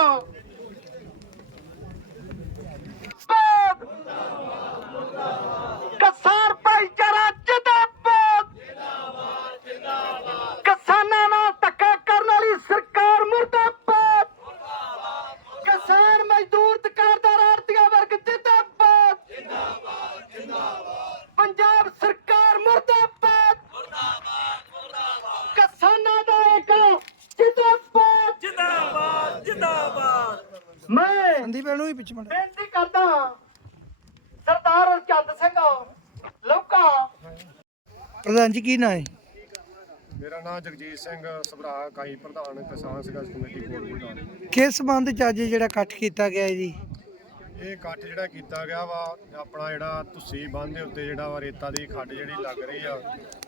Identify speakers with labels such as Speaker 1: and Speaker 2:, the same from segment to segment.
Speaker 1: Oh.
Speaker 2: ਮੈਂ
Speaker 3: ਸੰਦੀਪ ਇਹਨੂੰ ਵੀ ਪਿੱਛੇ ਮੜ
Speaker 2: ਬੇਨਤੀ ਕਰਦਾ ਹਾਂ, ਸਰਦਾਰ ਚੰਦ ਸਿੰਘ ਲੋਕਾਂ।
Speaker 3: ਪ੍ਰਧਾਨ ਜੀ ਕੀ ਨਾਂ ਹੈ?
Speaker 4: ਮੇਰਾ ਨਾਮ ਜਗਜੀਤ ਸਿੰਘ ਸਭਰਾ ਕਾਈ ਪ੍ਰਧਾਨ ਕਿਸਾਨ ਸੰਘਰਸ਼ ਕਮੇਟੀ ਕੋਟਪੁਰਾ
Speaker 3: ਕਿਸ ਸੰਬੰਧ ਚ ਅੱਜ ਜਿਹੜਾ ਇਕੱਠ ਕੀਤਾ ਗਿਆ ਹੈ ਜੀ?
Speaker 4: ਇਹ ਇਕੱਠ ਜਿਹੜਾ ਕੀਤਾ ਗਿਆ ਵਾ ਆਪਣਾ ਜਿਹੜਾ ਤੁਸੀਂ ਬੰਦ ਦੇ ਉੱਤੇ ਜਿਹੜਾ ਵਾ ਰੇਤਾ ਦੀ ਖੱਡ ਜਿਹੜੀ ਲੱਗ ਰਹੀ ਆ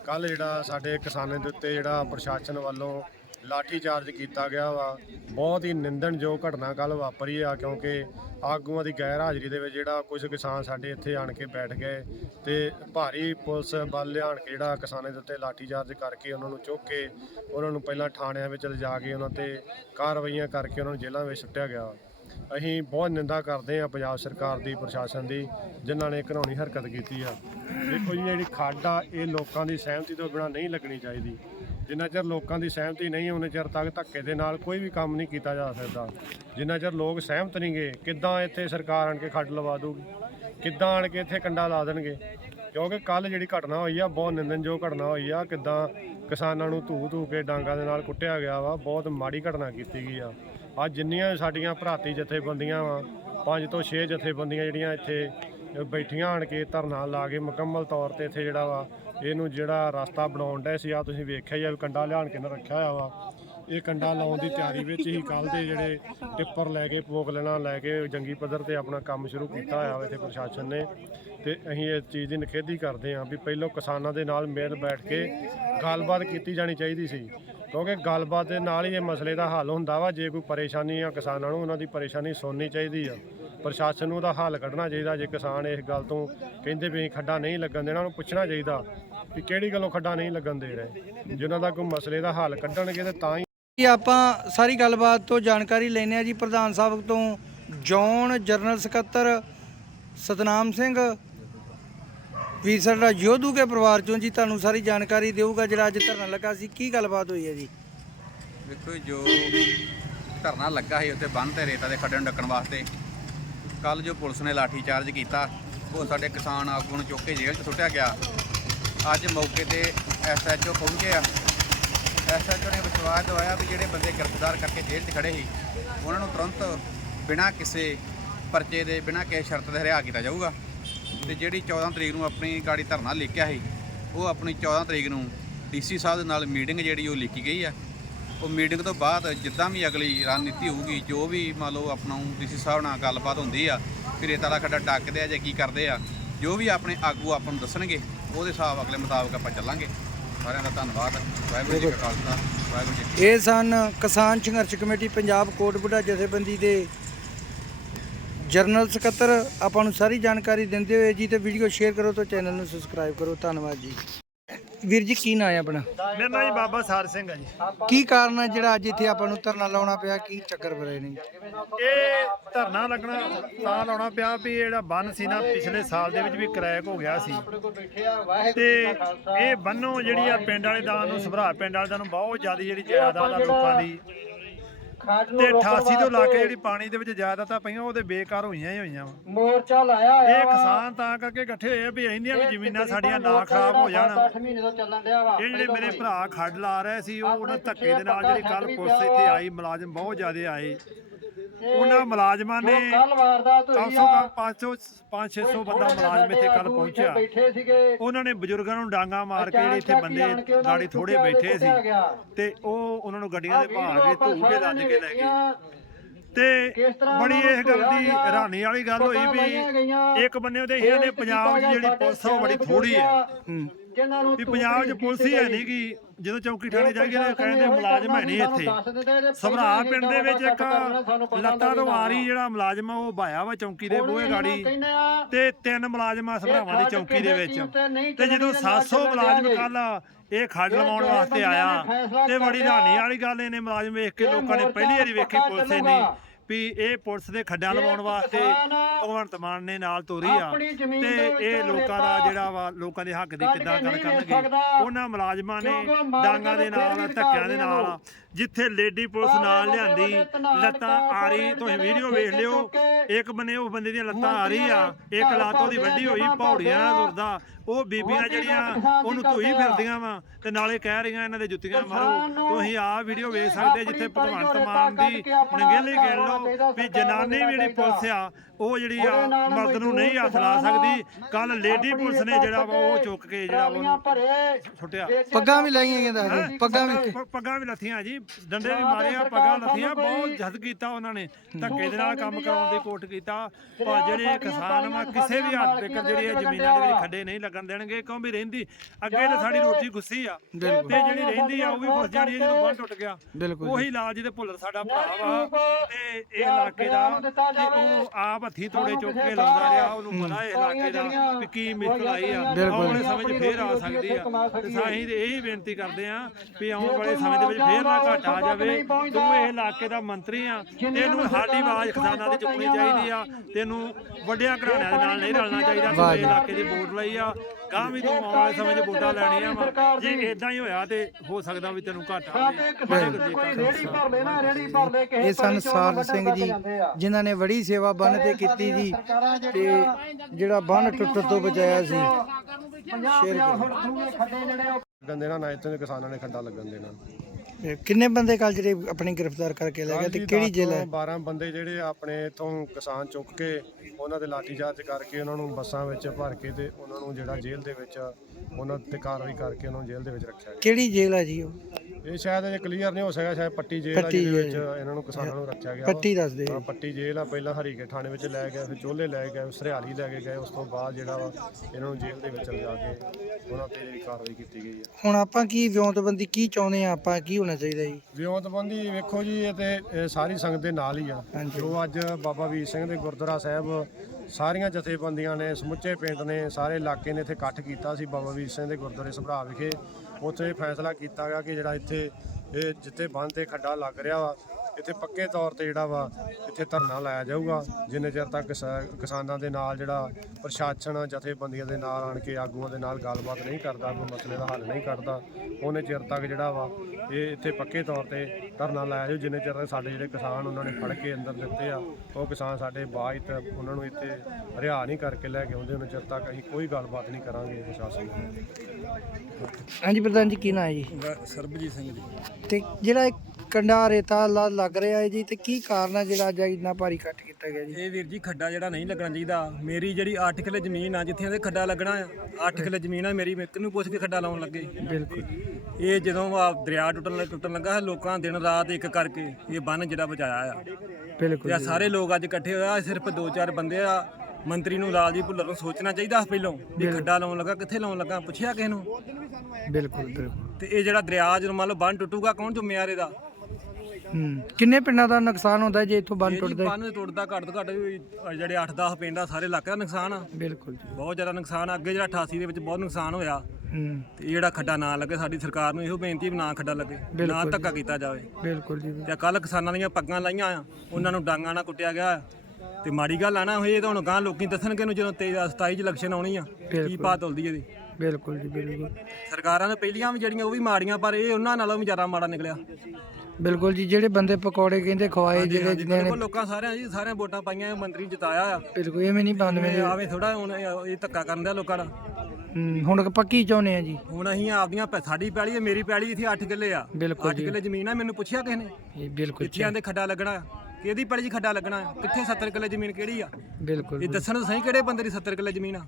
Speaker 4: ਕੱਲ ਜਿਹੜਾ ਸਾਡੇ ਕਿਸਾਨਾਂ ਦੇ ਉੱਤੇ ਜਿਹੜਾ ਪ੍ਰਸ਼ਾਸਨ ਵੱਲੋਂ ਲਾਠੀ ਚਾਰਜ ਕੀਤਾ ਗਿਆ ਵਾ। ਬਹੁਤ ਹੀ ਨਿੰਦਣਯੋਗ ਘਟਨਾ ਕੱਲ ਵਾਪਰੀ ਆ, ਕਿਉਂਕਿ ਆਗੂਆਂ ਦੀ ਗੈਰ ਹਾਜ਼ਰੀ ਦੇ ਵਿੱਚ ਜਿਹੜਾ ਕੁਝ ਕਿਸਾਨ ਸਾਡੇ ਇੱਥੇ ਆਣ ਕੇ ਬੈਠ ਗਏ ਤੇ ਭਾਰੀ ਪੁਲਿਸ ਬਲ ਲਿਆਣ ਕੇ ਜਿਹੜਾ ਕਿਸਾਨਾਂ ਦੇ ਉੱਤੇ ਲਾਠੀ ਚਾਰਜ ਕਰਕੇ ਉਹਨਾਂ ਨੂੰ ਚੁੱਕ ਕੇ ਉਹਨਾਂ ਨੂੰ ਪਹਿਲਾਂ ਥਾਣਿਆਂ ਵਿੱਚ ਲਿਜਾ ਕੇ ਉਹਨਾਂ ਤੇ ਕਾਰਵਾਈਆਂ ਕਰਕੇ ਉਹਨਾਂ ਨੂੰ ਜੇਲ੍ਹਾਂ ਵਿੱਚ ਸੁੱਟਿਆ ਗਿਆ ਅਸੀਂ ਬਹੁਤ ਨਿੰਦਾ ਕਰਦੇ ਹਾਂ ਪੰਜਾਬ ਸਰਕਾਰ ਦੀ, ਪ੍ਰਸ਼ਾਸਨ ਦੀ, ਜਿਨ੍ਹਾਂ ਨੇ ਘਿਨਾਉਣੀ ਹਰਕਤ ਕੀਤੀ ਆ। ਦੇਖੋ ਜੀ, ਜਿਹੜੀ ਖੱਡ ਆ ਇਹ ਲੋਕਾਂ ਦੀ ਸਹਿਮਤੀ ਤੋਂ ਬਿਨਾਂ ਨਹੀਂ ਲੱਗਣੀ ਚਾਹੀਦੀ। ਜਿੰਨਾ ਚਿਰ ਲੋਕਾਂ ਦੀ ਸਹਿਮਤੀ ਨਹੀਂ ਉਹਨੇ ਚਿਰ ਤੱਕ ਧੱਕੇ ਦੇ ਨਾਲ ਕੋਈ ਵੀ ਕੰਮ ਨਹੀਂ ਕੀਤਾ ਜਾ ਸਕਦਾ। ਜਿੰਨਾ ਚਿਰ ਲੋਕ ਸਹਿਮਤ ਨਹੀਂ ਨਹੀਂਗੇ ਕਿੱਦਾਂ ਇੱਥੇ ਸਰਕਾਰ ਆਣ ਕੇ ਖੱਡ ਲਵਾ ਦੂਗੀ ਕਿੱਦਾਂ ਆਣ ਕੇ ਇੱਥੇ ਕੰਡਾ ਲਾ ਦੇਣਗੇ? ਕਿਉਂਕਿ ਕੱਲ ਜਿਹੜੀ ਘਟਨਾ ਹੋਈ ਆ, ਬਹੁਤ ਨਿੰਦਨਯੋਗ ਘਟਨਾ ਹੋਈ ਆ। ਕਿੱਦਾਂ ਕਿਸਾਨਾਂ ਨੂੰ ਧੂ ਧੂ ਕੇ ਡਾਂਗਾ ਦੇ ਨਾਲ ਕੁੱਟਿਆ ਗਿਆ ਵਾ, ਬਹੁਤ ਮਾੜੀ ਘਟਨਾ ਕੀਤੀ ਗਈ ਆ। ਅੱਜ ਜਿੰਨੀਆਂ ਸਾਡੀਆਂ ਭਰਾਤੀ ਜਥੇਬੰਦੀਆਂ ਵਾ, ਪੰਜ ਤੋਂ 6 ਜਥੇਬੰਦੀਆਂ ਜਿਹੜੀਆਂ ਇੱਥੇ ਬੈਠੀਆਂ ਆਣ ਕੇ ਧਰਨਾ ਲਾ ਕੇ ਮੁਕੰਮਲ ਤੌਰ ਤੇ ਇੱਥੇ ਜਿਹੜਾ ਵਾ ਇਹਨੂੰ ਜਿਹੜਾ ਰਸਤਾ ਬਣਾਉਣ ਦਾ ਸੀ ਆ ਤੁਸੀਂ ਵੇਖਿਆ ਹੀ ਆ ਵੀ ਕੰਡਾ ਲਿਆਣ ਕੇ ਨਾ ਰੱਖਿਆ ਹੋਇਆ ਵਾ। ਇਹ ਕੰਡਾ ਲਾਉਣ ਦੀ ਤਿਆਰੀ ਵਿੱਚ ਹੀ ਕੱਲ ਦੇ ਜਿਹੜੇ ਟਿੱਪਰ ਲੈ ਕੇ, ਪੋਕ ਲੈਣਾ ਲੈ ਕੇ ਜੰਗੀ ਪੱਧਰ ਤੇ ਆਪਣਾ ਕੰਮ ਸ਼ੁਰੂ ਕੀਤਾ ਹੋਇਆ ਵਾ ਇੱਥੇ ਪ੍ਰਸ਼ਾਸਨ ਨੇ। ਤੇ ਅਸੀਂ ਇਸ ਚੀਜ਼ ਦੀ ਨਿਖੇਧੀ ਕਰਦੇ ਹਾਂ ਵੀ ਪਹਿਲਾਂ ਕਿਸਾਨਾਂ ਦੇ ਨਾਲ ਮਿਲ ਬੈਠ ਕੇ ਗੱਲਬਾਤ ਕੀਤੀ ਜਾਣੀ ਚਾਹੀਦੀ ਸੀ। ਕਿਉਂਕਿ ਗੱਲਬਾਤ ਦੇ ਨਾਲ ਹੀ ਇਹ ਮਸਲੇ ਦਾ ਹੱਲ ਹੁੰਦਾ ਵਾ, ਜੇ ਕੋਈ ਪਰੇਸ਼ਾਨੀ ਆ ਕਿਸਾਨਾਂ ਨੂੰ, ਉਹਨਾਂ ਦੀ ਪਰੇਸ਼ਾਨੀ ਸੁਣਨੀ ਚਾਹੀਦੀ ਆ। ਪ੍ਰਸ਼ਾਸਨ ਨੂੰ ਉਹਦਾ ਹੱਲ ਕੱਢਣਾ ਚਾਹੀਦਾ ਜੇ ਕਿਸਾਨ ਇਸ ਗੱਲ ਤੋਂ ਕਹਿੰਦੇ ਵੀ ਖੱਡਾ ਨਹੀਂ ਲੱਗਣ ਦੇਣਾ ਉਹਨੂੰ ਪੁੱਛਣਾ ਚਾਹੀਦਾ ਕਿ ਕਿਹੜੀ ਗੱਲੋਂ ਖੱਡਾ ਨਹੀਂ ਲੱਗਣ ਦੇ ਰਹੇ। ਜਿਨ੍ਹਾਂ ਦਾ ਕੋਈ ਮਸਲੇ ਦਾ ਹੱਲ ਕੱਢਣਗੇ ਤੇ ਤਾਂ ਹੀ
Speaker 3: ਆਪਾਂ ਸਾਰੀ ਗੱਲਬਾਤ ਤੋਂ ਜਾਣਕਾਰੀ ਲੈਣੇ ਆ ਜੀ। ਪ੍ਰਧਾਨ ਸਾਹਿਬ ਤੋਂ ਜੌਨ ਜਨਰਲ ਸਕੱਤਰ ਸਤਨਾਮ ਸਿੰਘ ਵੀਰ ਸਾਡਾ ਯੋਧੂ ਕੇ ਪਰਿਵਾਰ ਚੋਂ ਜੀ ਤੁਹਾਨੂੰ ਸਾਰੀ ਜਾਣਕਾਰੀ ਦੇਊਗਾ ਜਿਹੜਾ ਅੱਜ ਧਰਨਾ ਲੱਗਾ ਸੀ। ਕੀ ਗੱਲਬਾਤ ਹੋਈ ਹੈ ਜੀ?
Speaker 5: ਵੇਖੋ ਜੋ ਧਰਨਾ ਲੱਗਾ ਸੀ ਉੱਤੇ ਬੰਨ ਤੇ ਰੇਤਾ ਦੇ ਖੱਡੇ ਨੂੰ ਡੱਕਣ ਵਾਸਤੇ ਕੱਲ ਜੋ ਪੁਲਿਸ ਨੇ ਲਾਠੀ ਚਾਰਜ ਕੀਤਾ, ਉਹ ਸਾਡੇ ਕਿਸਾਨ ਆਗੂ ਨੂੰ ਚੁੱਕ ਕੇ ਜੇਲ੍ਹ 'ਚ ਸੁੱਟਿਆ ਗਿਆ। ਅੱਜ ਮੌਕੇ ਤੇ ਐਸਐਚਓ ਪਹੁੰਚੇ ਆ। ਐਸਐਚਓ ਨੇ ਵਿਸ਼ਵਾਸ ਦਿਵਾਇਆ ਵੀ ਜਿਹੜੇ ਬੰਦੇ ਗ੍ਰਿਫਤਾਰ ਕਰਕੇ ਜੇਲ੍ਹ 'ਚ ਖੜੇ ਸੀ, ਉਹਨਾਂ ਨੂੰ ਤੁਰੰਤ ਬਿਨਾਂ ਕਿਸੇ ਪਰਚੇ ਦੇ, ਬਿਨਾਂ ਕਿਸੇ ਸ਼ਰਤ ਦੇ ਰਿਹਾ ਕੀਤਾ ਜਾਊਗਾ। ਤੇ ਜਿਹੜੀ 14 ਤਰੀਕ ਨੂੰ ਆਪਣੀ ਗਾੜੀ ਧਰਨਾ ਲਿਖਿਆ ਸੀ, ਉਹ ਆਪਣੀ 14 ਤਰੀਕ ਨੂੰ ਡੀਸੀ ਸਾਹਿਬ ਦੇ ਨਾਲ ਮੀਟਿੰਗ ਜਿਹੜੀ ਉਹ ਲਿਖੀ ਗਈ ਆ। ਉਹ ਮੀਟਿੰਗ ਤੋਂ ਬਾਅਦ ਜਿੱਦਾਂ ਵੀ ਅਗਲੀ ਰਣਨੀਤੀ ਹੋਊਗੀ, ਜੋ ਵੀ ਮੰਨ ਲਓ ਆਪਣਾ ਡੀਸੀ ਸਾਹਿਬ ਨਾਲ ਗੱਲਬਾਤ ਹੁੰਦੀ ਆ, ਫਿਰ ਇਹ ਦਾ ਖੱਡਾ ਡੱਕਦੇ ਆ ਜਾਂ ਕੀ ਕਰਦੇ ਆ, ਜੋ ਵੀ ਆਪਣੇ ਆਗੂ ਆਪਾਂ ਨੂੰ ਦੱਸਣਗੇ, ਉਹਦੇ ਹਿਸਾਬ ਅਗਲੇ ਮੁਤਾਬਕ ਆਪਾਂ ਚੱਲਾਂਗੇ। ਸਾਰਿਆਂ ਦਾ ਧੰਨਵਾਦ, ਵਾਹਿਗੁਰੂ ਜੀ ਕਾ ਖਾਲਸਾ, ਵਾਹਿਗੁਰੂ ਜੀ ਕੀ
Speaker 3: ਇਹ ਸਨ ਕਿਸਾਨ ਸੰਘਰਸ਼ ਕਮੇਟੀ ਪੰਜਾਬ ਕੋਟਬੁੱਢਾ ਜਥੇਬੰਦੀ ਦੇ ਜਨਰਲ ਸਕੱਤਰ। ਆਪਾਂ ਨੂੰ ਸਾਰੀ ਜਾਣਕਾਰੀ ਦਿੰਦੇ ਹੋਏ ਜੀ ਤੇ ਵੀਡੀਓ ਸ਼ੇਅਰ ਕਰੋ ਤੇ ਚੈਨਲ ਨੂੰ ਸਬਸਕ੍ਰਾਈਬ ਕਰੋ। ਧੰਨਵਾਦ ਜੀ। ਵੀਰ ਜੀ ਕੀ ਨਾਂ ਹੈ ਆਪਣਾ?
Speaker 1: ਮੇਰਾ ਨਾਮ ਜੀ ਬਾਬਾ ਸਾਰ ਸਿੰਘ ਆ ਜੀ।
Speaker 3: ਕੀ ਕਾਰਨ ਹੈ ਜਿਹੜਾ ਅੱਜ ਇੱਥੇ ਆਪਾਂ ਨੂੰ ਧਰਨਾ ਲਾਉਣਾ ਪਿਆ? ਕੀ ਚੱਕਰ ਬਰੇ ਨੇ?
Speaker 1: ਇਹ ਧਰਨਾ ਲੱਗਣਾ ਤਾਂ ਲਾਉਣਾ ਪਿਆ ਵੀ ਇਹ ਜਿਹੜਾ ਬੰਨ ਸੀ ਨਾ ਪਿਛਲੇ ਸਾਲ ਦੇ ਵਿੱਚ ਵੀ ਕਰੈਕ ਹੋ ਗਿਆ ਸੀ। ਤੇ ਇਹ ਬੰਨੋ ਜਿਹੜੀ ਆ ਪਿੰਡ ਵਾਲੇ ਦਾ ਨੂੰ ਸਭਰਾ ਪਿੰਡ ਵਾਲੇ ਦਾ ਨੂੰ ਬਹੁਤ ਜ਼ਿਆਦਾ ਜਿਹੜੀ ਜਾਇਦਾਦ ਆ ਲੋਕਾਂ ਦੀ। ਤੇ 88 ਤੋਂ ਲਾ ਕੇ ਜਿਹੜੀ ਪਾਣੀ ਦੇ ਵਿੱਚ ਜਾਇਦਾਦਾਂ ਪਈਆਂ ਉਹਦੇ ਬੇਕਾਰ ਹੋਈਆਂ ਹੀ ਹੋਈਆਂ ਵਾ।
Speaker 2: ਮੋਰਚਾ ਲਾਇਆ
Speaker 1: ਇਹ ਕਿਸਾਨ ਤਾਂ ਕਰਕੇ ਇਕੱਠੇ ਹੋਏ ਆ ਵੀ ਇੰਨੀਆਂ ਵੀ ਜ਼ਮੀਨਾਂ ਸਾਡੀਆਂ ਨਾ ਖਰਾਬ ਹੋ ਜਾਣ।
Speaker 2: 8 ਮਹੀਨੇ ਤੋਂ ਚੱਲਣ ਡਿਆ ਵਾ
Speaker 1: ਇਹ ਜਿਹੜੇ ਮੇਰੇ ਭਰਾ ਖੱਡ ਲਾ ਰਹੇ ਸੀ ਉਹ ਉਹਨਾਂ ਧੱਕੇ ਦੇ ਨਾਲ ਜਿਹੜੀ ਕੱਲ ਪੁਲਿਸ ਇੱਥੇ ਆਈ ਮੁਲਾਜ਼ਮ ਬਹੁਤ ਜ਼ਿਆਦੇ ਆਏ। ਉਹਨਾਂ ਮੁਲਾਜ਼ਮਾਂ ਨੇ
Speaker 2: ਕੱਲ ਵਾਰਦਾਤ ਹੋਈ
Speaker 1: ਸੋ ਕਮ 500 5-600 ਬੰਦਾ ਮੁਲਾਜ਼ਮ ਇੱਥੇ ਕੱਲ ਪਹੁੰਚਿਆ। ਉਹਨਾਂ ਨੇ ਬਜ਼ੁਰਗਾਂ ਨੂੰ ਡਾਂਗਾ ਮਾਰ ਕੇ ਇੱਥੇ ਬੰਦੇ ਗਾੜੀ ਥੋੜੇ ਬੈਠੇ ਸੀ। ਤੇ ਉਹ ਉਹਨਾਂ ਨੂੰ ਗੱਡੀਆਂ ਦੇ ਭਾਅ ਕੇ ਧੂ ਕੇ ਲੱਜ ਕੇ ਲੈ ਗਏ। ਤੇ ਬੜੀ ਇਹ ਗੱਲ ਦੀ ਹੈਰਾਨੀ ਵਾਲੀ ਗੱਲ ਹੋਈ ਵੀ ਇੱਕ ਬੰਨੇ ਉਹਦੇ ਇਹਨਾਂ ਨੇ ਪੰਜਾਬ 'ਚ ਜਿਹੜੀ ਪੁਲਿਸ ਆ ਉਹ ਬੜੀ ਥੋੜੀ ਹੈ।
Speaker 2: ਜਿਨ੍ਹਾਂ ਨੂੰ
Speaker 1: ਪੰਜਾਬ 'ਚ ਪੁਲਿਸ ਹੀ ਹੈ ਨਹੀਂ ਗੀ। ਜਦੋਂ ਚੌਕੀ ਥਾਣੇ ਜਾਈਏ ਤਾਂ ਕਹਿੰਦੇ ਮੁਲਾਜ਼ਮ ਹੈ ਨਹੀਂ ਇੱਥੇ। ਸਭਰਾ ਪਿੰਡ ਦੇ ਵਿੱਚ ਇੱਕ ਲੱਤਾਂ ਤੋਂ ਆਰੀ ਜਿਹੜਾ ਮੁਲਾਜ਼ਮ ਆ ਉਹ ਭਾਇਆ ਵਾ ਚੌਕੀ ਦੇ ਬੂਹੇ ਗਾੜੀ। ਤੇ ਤਿੰਨ ਮੁਲਾਜ਼ਮਾਂ ਸਭਰਾਵਾਂ ਦੀ ਚੌਕੀ ਦੇ ਵਿੱਚ। ਤੇ ਜਦੋਂ 700 ਮੁਲਾਜ਼ਮ ਕੱਲ ਇਹ ਖੱਡ ਲਵਾਉਣ ਵਾਸਤੇ ਆਇਆ। ਤੇ ਬੜੀ ਹੈਰਾਨੀ ਵਾਲੀ ਗੱਲ ਇਹਨੇ ਮੁਲਾਜ਼ਮ ਵੇਖ ਕੇ ਲੋਕਾਂ ਨੇ ਪਹਿਲੀ ਵਾਰੀ ਵੇਖੀ ਪੁਲਿਸ ਨੇ ਵੀ ਇਹ ਪੁਲਿਸ ਦੇ ਖੱਡਾਂ ਲਵਾਉਣ ਵਾਸਤੇ ਭਗਵੰਤ ਮਾਨ ਨੇ ਨਾਲ ਤੋਰੀ ਆ। ਤੇ
Speaker 2: ਦੇ
Speaker 1: ਇਹ ਲੋਕਾਂ ਦਾ ਜਿਹੜਾ ਵਾ ਲੋਕਾਂ ਦੇ ਹੱਕ ਦੀ ਕਿੱਦਾਂ ਗੱਲ ਕਰਨਗੇ। ਉਹਨਾਂ ਮੁਲਾਜ਼ਮਾਂ ਨੇ ਡਾਂਗਾਂ ਦੇ ਨਾਲ ਧੱਕਿਆਂ ਦੇ ਨਾਲ ਜਿੱਥੇ ਲੇਡੀ ਪੁਲਿਸ ਨਾਲ ਲਿਆਂਦੀ ਲੱਤਾਂ ਆ ਰਹੀ ਤੁਸੀਂ ਵੀਡੀਓ ਵੇਖ ਲਿਓ ਇੱਕ ਬੰਨੇ ਉਹ ਬੰਦੇ ਦੀਆਂ ਲੱਤਾਂ ਆ ਰਹੀ ਆ ਇੱਕ ਲੱਤ ਉਹਦੀ ਵੱਡੀ ਹੋਈ ਪੌੜੀਆਂ ਨਾਲ ਤੁਰਦਾ ਉਹ ਬੀਬੀਆਂ ਜਿਹੜੀਆਂ ਉਹਨੂੰ ਧੋਈ ਫਿਰਦੀਆਂ ਵਾ ਤੇ ਨਾਲੇ ਕਹਿ ਰਹੀਆਂ ਇਹਨਾਂ ਦੇ ਜੁੱਤੀਆਂ ਮਾਰੋ ਤੁਸੀਂ ਆਹ ਵੀਡੀਓ ਵੇਖ ਸਕਦੇ ਜਿੱਥੇ ਭਗਵੰਤ ਮਾਨ ਦੀ ਨੰਗੇਲੀ ਗਿਣ ਲਓ ਵੀ ਜਨਾਨੀ ਵੀ ਜਿਹੜੀ ਪੁਲਿਸ ਆ ਉਹ ਜਿਹੜੀ ਆ ਮਰਦ ਨੂੰ ਨਹੀਂ ਹੱਥ ਲਾ ਸਕਦੀ। ਕੱਲ ਲੇਡੀ ਪੁਲਿਸ ਨੇ ਜਿਹੜਾ ਵਾ ਉਹ ਚੁੱਕ ਕੇ ਜਿਹੜਾ ਉਹਨੂੰ ਛੁੱਟਿਆ
Speaker 3: ਪੱਗਾਂ ਵੀ ਲਾਈਆਂ ਕਹਿੰਦਾ ਜੀ ਪੱਗਾਂ ਵੀ
Speaker 1: ਪੱਗਾਂ ਵੀ ਲੱਥੀਆਂ ਜੀ ਡੰਡੇ ਵੀ ਮਾਰੇ ਆ ਪੱਗਾਂ ਲੱਥੀਆਂ ਬਹੁਤ ਜਦ ਕੀਤਾ ਉਹਨਾਂ ਨੇ। ਧੱਕੇ ਦੇ ਨਾਲ ਕੰਮ ਕਰਾਉਣ ਦੀ ਕੋਸ਼ਿਸ਼ ਕੀਤਾ ਪਰ ਜਿਹੜੇ ਕਿਸਾਨ ਵਾ ਕਿਸੇ ਵੀ ਹੱਦ ਤੱਕ ਜਿਹੜੀ ਇਹ ਜ਼ਮੀਨਾਂ ਦੇ ਵਿੱਚ ਖੱਡੇ ਨਹੀਂ ਲੱਗਣ ਦੇਣਗੇ ਕਿਉਂ ਵੀ ਰਹਿੰਦੀ ਅੱਗੇ ਤਾਂ ਸਾਡੀ ਰੋਟੀ ਗੁੱਸੀ ਆ। ਤੇ ਜਿਹੜੀ ਰਹਿੰਦੀ ਆ ਉਹ ਵੀ ਫਸ ਜਾਣੀ ਜਦੋਂ ਬੰਨ ਟੁੱਟ ਗਿਆ
Speaker 3: ਬਿਲਕੁਲ
Speaker 1: ਉਹੀ ਇਲਾਜ ਦੇ ਭੁੱਲਰ ਸਾਡਾ ਭਰਾ ਵਾ। ਤੇ ਇਹ ਇਲਾਕੇ ਦਾ ਉਹ ਆਪ ਹੱਥੀ ਤੋੜੇ ਚੁੱਕ ਕੇ ਲਾਉਂਦਾ ਰਿਹਾ ਉਹਨੂੰ ਪਤਾ ਇਹ ਇਲਾਕੇ ਦਾ ਵੀ ਕੀ ਮੁਸ਼ਕਲ ਆਈ ਆ। ਆਉਣ ਵਾਲੇ ਸਮੇਂ 'ਚ ਫੇਰ ਆ ਸਕਦੀ ਆ। ਸਾਹੀਂ ਤੇ ਇਹੀ ਬੇਨਤੀ ਕਰਦੇ ਆ ਵੀ ਆਉਣ ਵਾਲੇ ਸਮੇਂ ਦੇ ਵਿੱਚ ਫੇਰ ਨਾ ਘਟ ਆ ਜਾਵੇ। ਤੂੰ ਇਹ ਇਲਾਕੇ ਦਾ ਮੰਤਰੀ ਆ। ਤੈਨੂੰ ਸਾਡੀ ਆਵਾਜ਼ ਖਜ਼ਾਨਾ ਦੀ ਚੁੱਕਣੀ ਚਾਹੀਦੀ ਆ। ਤੈਨੂੰ ਵੱਡਿਆਂ ਘਰਾਣਿਆਂ ਦੇ ਨਾਲ ਨਹੀਂ ਰਲਣਾ ਚਾਹੀਦਾ। ਤੂੰ ਇਹ ਇਲਾਕੇ ਦੀ ਵੋਟ ਲਈ ਆ। ਗਾਂ ਵੀ ਤੂੰ ਆਉਣ ਵਾਲੇ ਸਮੇਂ 'ਚ ਵੋਟਾਂ ਲੈਣੀਆਂ ਵਾ। ਜੇ ਇਦਾਂ ਹੀ ਹੋਇਆ ਤੇ ਹੋ ਸਕਦਾ ਵੀ ਤੈਨੂੰ ਘਟ ਆਵੇ। ਵਾਹਿਗੁਰੂ ਜੀ ਕਾ
Speaker 2: ਰੇੜੀ ਭਰ ਲੈਣਾ ਰੇੜੀ ਭਰ ਲੈ ਕੇ
Speaker 3: ਇਹ ਸਨ ਸਾਰ ਸਿੰਘ ਜੀ ਜਿਨ੍ਹਾਂ ਨੇ ਬੜੀ ਸੇਵਾ ਬੰਨ ਤੇ ਕੀਤੀ ਜੀ ਤੇ ਜਿਹੜਾ ਬੰਨ ਟੁੱਟਣ ਤੋਂ ਬਚਾਇਆ ਸੀ।
Speaker 2: ਖੂਗੇ ਖੱਡੇ ਜਿਹੜੇ ਉਹ
Speaker 4: ਗੰਦੇ ਨਾਲ ਨਾ ਇੱਥੇ ਦੇ ਕਿਸਾਨਾਂ ਨੇ ਖੱਡਾ ਲੱਗਣ ਦੇਣਾ।
Speaker 3: ਇਹ ਕਿੰਨੇ ਬੰਦੇ ਕੱਲ ਜਿਹੜੇ ਆਪਣੀ ਗ੍ਰਿਫਤਾਰ ਕਰਕੇ ਲੈ ਗਏ ਤੇ ਕਿਹੜੀ ਜੇਲ੍ਹ ਹੈ?
Speaker 4: 12 ਬੰਦੇ ਜਿਹੜੇ ਆਪਣੇ ਇਥੋਂ ਕਿਸਾਨ ਚੁੱਕ ਕੇ ਉਹਨਾਂ ਦੇ ਲਾਠੀਚਾਰਜ ਕਰਕੇ ਉਹਨਾਂ ਨੂੰ ਬੱਸਾਂ ਵਿੱਚ ਭਰ ਕੇ ਤੇ ਉਹਨਾਂ ਨੂੰ ਜਿਹੜਾ ਜੇਲ੍ਹ ਦੇ ਵਿੱਚ ਉਹਨਾਂ ਤੇ ਕਾਰਵਾਈ ਕਰਕੇ ਉਹਨਾਂ ਨੂੰ ਜੇਲ੍ਹ ਦੇ ਵਿੱਚ ਰੱਖਿਆ
Speaker 3: ਕਿਹੜੀ ਜੇਲ੍ਹ ਹੈ ਜੀ ਉਹ?
Speaker 4: ਗਿਆ ਇਹ ਸ਼ਾਇਦ ਇਹ ਕਲੀਅਰ ਨਹੀਂ ਹੋ ਸਕਿਆ ਸ਼ਾਇਦ ਪੱਟੀ ਜੇਲ੍ਹ ਆ
Speaker 3: ਪੱਟੀ
Speaker 4: ਜਿਹਦੇ ਵਿੱਚ
Speaker 3: ਜੇਲ੍ਹ।
Speaker 4: ਇਹਨਾਂ ਨੂੰ ਕਿਸਾਨਾਂ ਨੂੰ ਰੱਖਿਆ ਗਿਆ ਵਾ।
Speaker 3: ਪੱਟੀ ਦੱਸ ਦੇ
Speaker 4: ਹਾਂ, ਪੱਟੀ ਜੇਲ੍ਹ ਆ ਪਹਿਲਾਂ ਹਰੀਕੇ ਥਾਣੇ ਵਿੱਚ ਲੈ ਗਏ ਫਿਰ ਚੋਲੇ ਲੈ ਗਏ ਸਰਿਆਲੀ ਲੈ ਕੇ ਗਏ ਉਸ ਤੋਂ ਬਾਅਦ ਜਿਹੜਾ ਵਾ ਇਹਨਾਂ ਨੂੰ ਜੇਲ੍ਹ ਦੇ ਵਿੱਚ ਲਿਜਾ ਕੇ ਉਹਨਾਂ ਤੇ ਜਿਹੜੀ ਕਾਰਵਾਈ ਕੀਤੀ ਗਈ ਹੈ।
Speaker 3: ਹੁਣ ਆਪਾਂ ਕੀ ਵਿਉਂਤਬੰਦੀ ਕੀ ਚਾਹੁੰਦੇ ਆ ਆਪਾਂ ਕੀ ਹੋਣਾ ਚਾਹੀਦਾ ਜੀ।
Speaker 4: ਵਿਉਂਤਬੰਦੀ ਵੇਖੋ ਜੀ ਇਹ ਤੇ ਇਹ ਸਾਰੀ ਸੰਗਤ ਦੇ ਨਾਲ ਹੀ ਆ।
Speaker 3: ਹਾਂਜੀ।
Speaker 4: ਜੋ ਅੱਜ ਬਾਬਾ ਵੀਰ ਸਿੰਘ ਦੇ ਗੁਰਦੁਆਰਾ ਸਾਹਿਬ ਸਾਰੀਆਂ ਜਥੇਬੰਦੀਆਂ ਨੇ ਸਮੁੱਚੇ ਪਿੰਡ ਨੇ ਸਾਰੇ ਇਲਾਕੇ ਨੇ ਇੱਥੇ ਇਕੱਠ ਕੀਤਾ ਸੀ ਬਾਬਾ ਵੀਰ ਸਿੰਘ ਦੇ ਗੁਰਦੁਆਰੇ ਸਭਰਾ ਵਿਖੇ। ਉੱਥੇ ਫੈਸਲਾ ਕੀਤਾ ਗਿਆ ਕਿ ਜਿਹੜਾ ਇੱਥੇ ਇਹ ਜਿੱਥੇ ਬੰਦ ਤੇ ਖੱਡਾ ਲੱਗ ਰਿਹਾ ਵਾ ਇੱਥੇ ਪੱਕੇ ਤੌਰ ਤੇ ਜਿਹੜਾ ਵਾ ਇੱਥੇ ਧਰਨਾ ਲਾਇਆ ਜਾਊਗਾ। ਜਿੰਨੇ ਚਿਰ ਤੱਕ ਕਿਸਾ- ਕਿਸਾਨਾਂ ਦੇ ਨਾਲ ਜਿਹੜਾ ਪ੍ਰਸ਼ਾਸਨ ਜਥੇਬੰਦੀਆਂ ਦੇ ਨਾਲ ਆਣ ਕੇ ਆਗੂਆਂ ਦੇ ਨਾਲ ਗੱਲਬਾਤ ਨਹੀਂ ਕਰਦਾ ਕੋਈ ਮਸਲੇ ਦਾ ਹੱਲ ਨਹੀਂ ਕਰਦਾ ਉਹਨੇ ਚਿਰ ਤੱਕ ਜਿਹੜਾ ਵਾ ਇਹ ਇੱਥੇ ਪੱਕੇ ਤੌਰ ਤੇ ਧਰਨਾ ਲਾਇਆ ਜਾਊ। ਜਿੰਨੇ ਚਿਰ ਤੱਕ ਸਾਡੇ ਜਿਹੜੇ ਕਿਸਾਨ ਉਹਨਾਂ ਨੇ ਫੜ ਕੇ ਅੰਦਰ ਦਿੱਤੇ ਆ ਉਹ ਕਿਸਾਨ ਸਾਡੇ ਬਾਅਦ ਉਹਨਾਂ ਨੂੰ ਇੱਥੇ ਰਿਹਾ ਨਹੀਂ ਕਰਕੇ ਲੈ ਕੇ ਆਉਂਦੇ ਉਹਨਾਂ ਚਿਰ ਤੱਕ ਅਸੀਂ ਕੋਈ ਗੱਲਬਾਤ ਨਹੀਂ ਕਰਾਂਗੇ ਪ੍ਰਸ਼ਾਸਨ ਨਾਲ।
Speaker 3: ਹਾਂਜੀ ਪ੍ਰਧਾਨ ਜੀ ਕੀ ਨਾਂ ਹੈ ਜੀ?
Speaker 6: ਸਰਬਜੀਤ ਸਿੰਘ ਜੀ।
Speaker 3: ਤੇ ਜਿਹੜਾ ਇਹ ਕੰਡਾ ਰੇਤਾ ਲ- ਲੱਗ ਰਿਹਾ ਹੈ ਜੀ ਤੇ ਕੀ ਕਾਰਨ ਹੈ ਜਿਹੜਾ ਅੱਜ ਇੰਨਾ ਭਾਰੀ ਇਕੱਠ ਕੀਤਾ ਗਿਆ ਜੀ?
Speaker 6: ਇਹ ਵੀਰ ਜੀ ਖੱਡਾ ਜਿਹੜਾ ਨਹੀਂ ਲੱਗਣਾ ਚਾਹੀਦਾ। ਮੇਰੀ ਜਿਹੜੀ 8 ਕਿੱਲੇ ਜ਼ਮੀਨ ਆ ਜਿੱਥੇ ਇਹਦੇ ਖੱਡਾ ਲੱਗਣਾ ਆ 8 ਕਿੱਲੇ ਜ਼ਮੀਨ ਆ ਮੇਰੀ ਮੈਂ ਕਿਹਨੂੰ ਪੁੱਛ ਕੇ ਖੱਡਾ ਲਾਉਣ ਲੱਗੇ।
Speaker 3: ਬਿਲਕੁਲ।
Speaker 6: ਇਹ ਜਦੋਂ ਆ ਦਰਿਆ ਟੁੱਟਣ ਲੱਗ- ਟੁੱਟਣ ਲੱਗਾ ਲੋਕਾਂ ਦਿਨ ਰਾਤ ਇੱਕ ਕਰਕੇ ਇਹ ਬੰਨ ਜਿਹੜਾ ਬਚਾਇਆ ਆ।
Speaker 3: ਬਿਲਕੁਲ
Speaker 6: ਤੇ ਆ ਸਾਰੇ ਲੋਕ ਅੱਜ ਇਕੱਠੇ ਹੋਇਆ ਸਿਰਫ 2-4 ਬੰਦੇ ਆ। ਮੰਤਰੀ ਨੂੰ ਲਾਲਜੀ ਭੁੱਲਰ ਨੂੰ ਸੋਚਣਾ ਚਾਹੀਦਾ ਪਹਿਲਾਂ ਵੀ ਖੱਡਾ ਲਾਉਣ ਲੱਗਾ ਕਿੱਥੇ ਲਾਉਣ ਲੱਗਾ ਪੁੱਛਿਆ ਕਿਸੇ ਨੂੰ?
Speaker 3: ਬਿਲਕੁਲ ਬਿਲਕੁਲ।
Speaker 6: ਤੇ ਇਹ ਜਿਹੜਾ ਦਰਿਆ ਜਦੋਂ ਮੰਨ ਲਓ ਬੰਨ ਟੁੱਟੂਗਾ ਕੌਣ ਜ਼ਿੰਮੇਵਾਰ ਇਹਦਾ?
Speaker 3: ਹੂੰ। ਕਿੰਨੇ ਪਿੰਡਾਂ ਦਾ ਨੁਕਸਾਨ ਹੁੰਦਾ ਜੇ ਇੱਥੋਂ ਬੰਨ ਟੁੱਟਦਾ? ਹੈ?
Speaker 6: ਬੰਨ ਟੁੱਟਦਾ ਘੱਟ ਤੋਂ ਘੱਟ ਵੀ ਜਿਹੜੇ 8-10 ਪਿੰਡ ਆ ਸਾਰੇ ਇਲਾਕੇ ਦਾ ਨੁਕਸਾਨ ਆ।
Speaker 3: ਬਿਲਕੁਲ ਜੀ।
Speaker 6: ਬਹੁਤ ਜ਼ਿਆਦਾ ਨੁਕਸਾਨ ਆ। ਅੱਗੇ ਜਿਹੜਾ 88 ਦੇ ਵਿੱਚ ਬਹੁਤ ਨੁਕਸਾਨ ਹੋਇਆ।
Speaker 3: ਹੂੰ।
Speaker 6: ਤੇ ਇਹ ਜਿਹੜਾ ਖੱਡਾ ਨਾ ਲੱਗੇ ਸਾਡੀ ਸਰਕਾਰ ਨੂੰ ਇਹੋ ਬੇਨਤੀ ਵੀ ਨਾ ਖੱਡਾ ਲੱਗੇ ਨਾ
Speaker 3: ਬਿਲਕੁਲ
Speaker 6: ਧੱਕਾ ਕੀਤਾ ਜਾਵੇ।
Speaker 3: ਬਿਲਕੁਲ ਜੀ।
Speaker 6: ਤੇ ਕੱਲ ਕਿਸਾਨਾਂ ਦੀਆਂ ਪੱਗਾਂ ਲਾਈਆਂ ਆ ਉਹਨਾਂ ਨੂੰ ਡਾਂਗਾਂ ਨਾਲ ਕੁੱਟਿਆ ਗਿਆ। ਆ। ਤੇ ਮਾੜੀ ਗੱਲ ਆ ਨਾ ਹੋਈ ਇਹ ਤਾਂ ਹੁਣ ਗਾਂ ਲੋਕੀ ਦੱਸਣਗੇ ਨੂੰ ਜਦੋਂ 23 27 ਚ ਇਲੈਕਸ਼ਨ ਆਉਣੀ ਆ ਕੀ
Speaker 3: ਬਿਲਕੁਲ।
Speaker 6: ਪਾ ਤੁਲਦੀ ਇਹਦੀ।
Speaker 3: ਬਿਲਕੁਲ ਜੀ ਬਿਲਕੁਲ।
Speaker 6: ਸਰਕਾਰਾਂ ਨੇ ਪਹਿਲੀਆਂ ਵੀ ਜਿਹੜੀਆਂ ਉਹ ਵੀ ਮਾੜੀਆਂ ਪਰ ਇਹ ਉਹਨਾਂ ਨਾਲੋਂ ਵੀ ਜ਼ਿਆਦਾ ਮਾੜਾ ਨਿਕਲਿਆ।
Speaker 3: ਬਿਲਕੁਲ ਜੀ ਜਿਹੜੇ ਬੰਦੇ ਪਕੌੜੇ ਕਹਿੰਦੇ ਖਵਾਏ ਜਿਹੜੇ ਜਿਨ੍ਹਾਂ ਨੇ
Speaker 6: ਬਿਲਕੁਲ ਲੋਕਾਂ ਸਾਰਿਆਂ ਜੀ ਸਾਰਿਆਂ ਵੋਟਾਂ ਪਾਈਆਂ ਇਹ ਮੰਤਰੀ ਜਿਤਾਇਆ। ਆ
Speaker 3: ਬਿਲਕੁਲ ਐਵੇਂ ਨਹੀਂ ਬੰਦ
Speaker 6: ਤੇ ਆਵੇਂ ਥੋੜਾ ਹੁਣ ਇਹ ਇਹ ਧੱਕਾ ਕਰਨ ਦਾ ਲੋਕਾਂ ਦਾ।
Speaker 3: ਹੂੰ, ਹੁਣ ਪੱਕੀ ਚਾਹੁੰਦੇ ਆ ਜੀ?
Speaker 6: ਹੁਣ ਅਸੀਂ ਆਪਦੀਆਂ ਪੈ- ਸਾਡੀ ਪੈਲੀ ਹੈ ਮੇਰੀ ਪੈਲੀ ਇੱਥੇ 8 ਕਿੱਲੇ ਆ।
Speaker 3: ਬਿਲਕੁਲ
Speaker 6: 8 ਕਿੱਲੇ ਜ਼ਮੀਨ ਆ ਮੈਨੂੰ ਪੁੱਛਿਆ ਕਿਸ ਨੇ?
Speaker 3: ਇਹ ਬਿਲਕੁਲ
Speaker 6: ਕਿੱਥੇ ਆਂਦੇ ਖੱਡਾ ਲੱਗਣਾ? ਆ? ਕਿਹਦੀ ਪੈਲੀ 'ਚ ਖੱਡਾ ਲੱਗਣਾ? ਆ? ਕਿੱਥੇ 70 ਕਿੱਲੇ ਜ਼ਮੀਨ ਕਿਹੜੀ ਆ?
Speaker 3: ਬਿਲਕੁਲ
Speaker 6: ਇਹ ਦੱਸਣ ਤਾਂ ਸਹੀ ਕਿਹੜੇ ਬੰਦੇ ਦੀ 70 ਕਿੱਲੇ ਜ਼ਮੀਨ ਆ?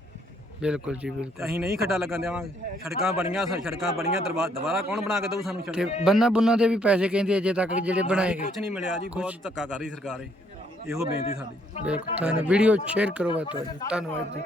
Speaker 3: ਬਿਲਕੁਲ ਜੀ ਬਿਲਕੁਲ।
Speaker 6: ਤੇ ਅਸੀਂ ਨਹੀਂ ਖੱਡਾ ਲੱਗਣ ਦੇਵਾਂਗੇ। ਸੜਕਾਂ ਬਣੀਆਂ ਸ- ਸੜਕਾਂ ਬਣੀਆਂ ਦਰਬਾ- ਦੁਬਾਰਾ ਕੌਣ ਬਣਾ ਕੇ ਦਊ ਸਾਨੂੰ ਸੜਕ?
Speaker 3: ਤੇ ਬੰਨਾ ਬੁੰਨਾ ਦੇ ਵੀ ਪੈਸੇ ਕਹਿੰਦੇ ਅਜੇ ਤੱਕ ਜਿਹੜੇ ਬਣਾਏ ਗਏ।
Speaker 6: ਕੁਝ ਨਹੀਂ ਮਿਲਿਆ ਜੀ ਬਹੁਤ ਧੱਕਾ ਕਰ ਰਹੀ ਸਰਕਾਰ ਇਹ। ਇਹੋ ਬੇਨਤੀ ਸਾਡੀ।
Speaker 3: ਬਿਲਕੁਲ ਵੀਡੀਓ ਸ਼ੇਅਰ ਕਰੋ ਵੱਧ ਤੋਂ ਵੱਧ ਧੰਨਵਾਦ ਜੀ।